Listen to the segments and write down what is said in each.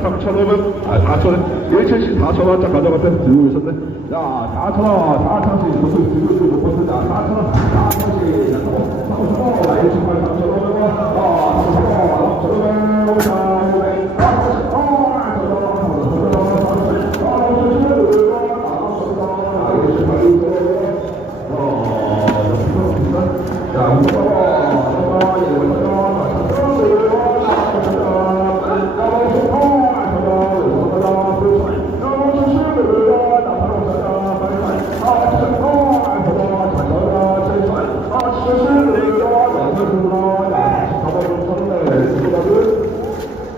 3,500, 아, 4,000, 1,000씩 4,000원 짝 가져갈 때 들고 있었네. 자, 4,000원, 4,000씩, 무슨, 지금, 못 벗는다, 4,000원, 4,000씩, 3,000원, 1,000원, 3,500원, 아, 3,000원, 3,500원, 자, 500, 아, 40, 어,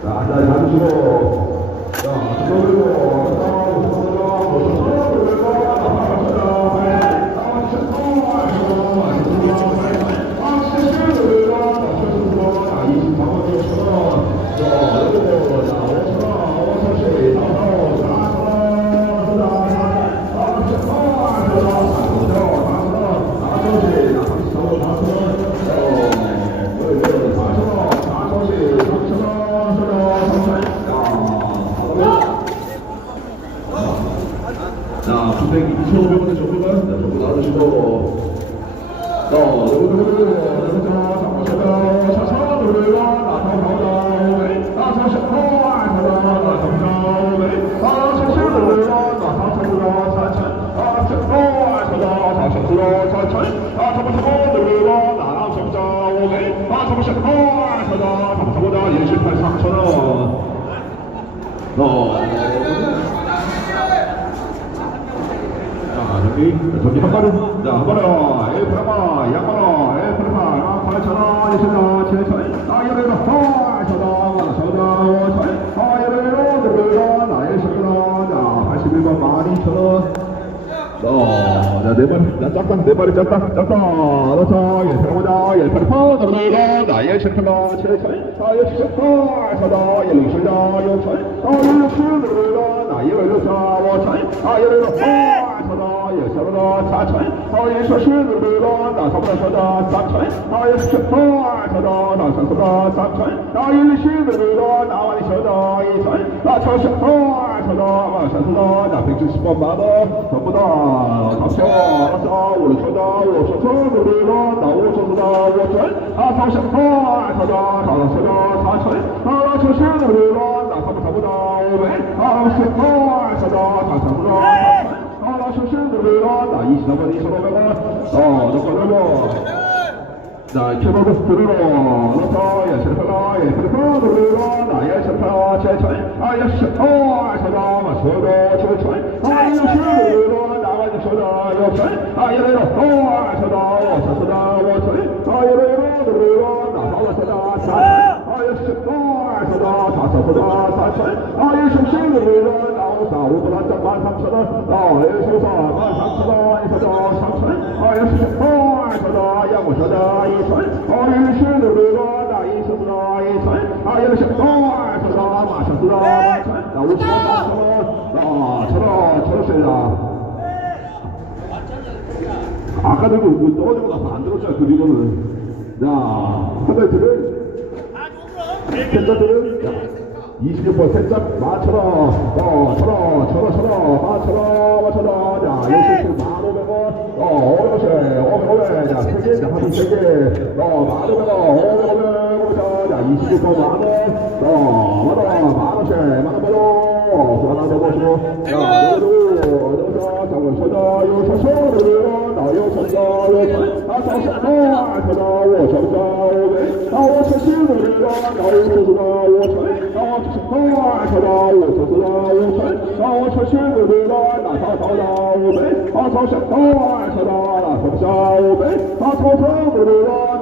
자, 앉아, 앉으시고. 자, 자, 주택 2,500원에 전부가 자, 전부 나눠주시고. 자, 누구, 누구, 누구, 누구, 자, 잠깐, 자, 자, 누구가 나타 나오다. 아, 자, 자, 어, 아, 자, 자, 자, 잠깐, 아, 자, 자, 누구가 나타 나오다. 사천, 아, 자, 어, 아, 자, 자, 자, 자, 들어, 사천, 아, 잠깐, 잠깐, 누구가 나랑 잡자, 오백, 아, 잠깐, 잠깐, 어, 아, 자, 자, 잠깐, 잠깐, 일십팔, 삼천원. 어, 자, 여기, 저기 한 번은, 자, 한 번은, 에, 프라마, 양번호, 에, 프라마, 팔천원, 이천원, 칠천, 아, 여기로, 어, 저다, 저다, 오천, 아, 여기로, 여기로, 나의 십원, 자, 81번, 만 이천원. 어, 자, 네 발, 자, 짝다, 네 발이 짝다, 짝다, 그렇죠, 예, 들어보자, 예, 팔, 퍼, 들어가, 나의 십천, 칠천, 아, 예, 십천, 저다, 예, 육천, 육천, 아, 예, 육천, 들어가, 나의 열여섯, 오천, 아, 열여섯, 어, 저다, 예, 서른, 사천, 십천, 들어가, 나 서른, 저다, 삼천, 십천, 저다, 나 삼천, 삼천, 십천, 들어가, 나만이 저다, 이천, 아, 저십, 어, 저다, 아, 삼천, 나 백칠십번 만원, 전부 다, 감사, 알았어, 우리 저다, 오천천, 우리가, 나 오천다, 오천, 아, 삼십, 어, 저다, 다섯, 저다, 사천, 아, 천천, 우리가, 나 삼천, 사보다, 오백, 아, 십, 어, 저다, 다 삼보다, 사천, 아, 나 천천, 이십삼번, 이천오백원, 어, 너 걸려고. 자, 캐버스 들으러, 너서, 야, 셔터, 야, 셔터, 들으러, 나, 야, 셔터, 제천, 아, 야, 셔터, 셔터, 마, 셔터, 제천, 아, 야, 셔터, 나가, 야, 셔터, 여천, 아, 야, 야, 어, 셔터, 셔터, 오천, 아, 야, 야, 들으러, 나, 셔터, 셔터, 사천, 아, 야, 셔터, 셔터, 다섯보다 사천, 아, 야, 셔터, 들으러, 나, 오사, 오보다 한만 삼천원, 아, 야, 셔터, 만 삼천원, 셔터, 삼천, 아, 야, 뭐, 셔터, 이천, 어, 일신, 들으러, 나, 이천으로, 이천, 아, 셔터, 마셔들어, 마천, 나, 오천, 마천, 나, 천원, 천원씩이다. 아까 들고 뭐 떨어지고 나서 안 들었잖아 그 리버는 자 팬들은 팬들은 26번 세짝 만천원 어 천원 천원 천원 만천원 만천원 자 열심히 만 오백원 어 오백원씩 오백 오백 자 세개 자 하루 세개어 만 오백원 오백 오백 오백 자 26번 만원 어 만원 만원씩 만원 받아 하나 더 보시고 자 너도 너도 장원 서다 요서서를 나요 서다 요서 아아 오서다 오백 아오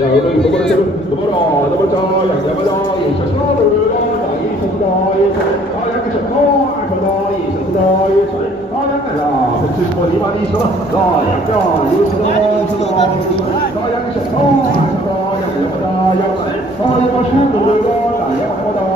야, 오늘 두 번째, 두 번째, 두 번째, 양자마자, 이천사, 노르라, 이천사, 이천사, 양천사, 이천사, 이천사, 이천사, 양가자, 백칠십번, 이만 이천사, 나 양자, 이천사, 이천사, 나 양천사, 양자마자, 양천사, 양천사, 노르라,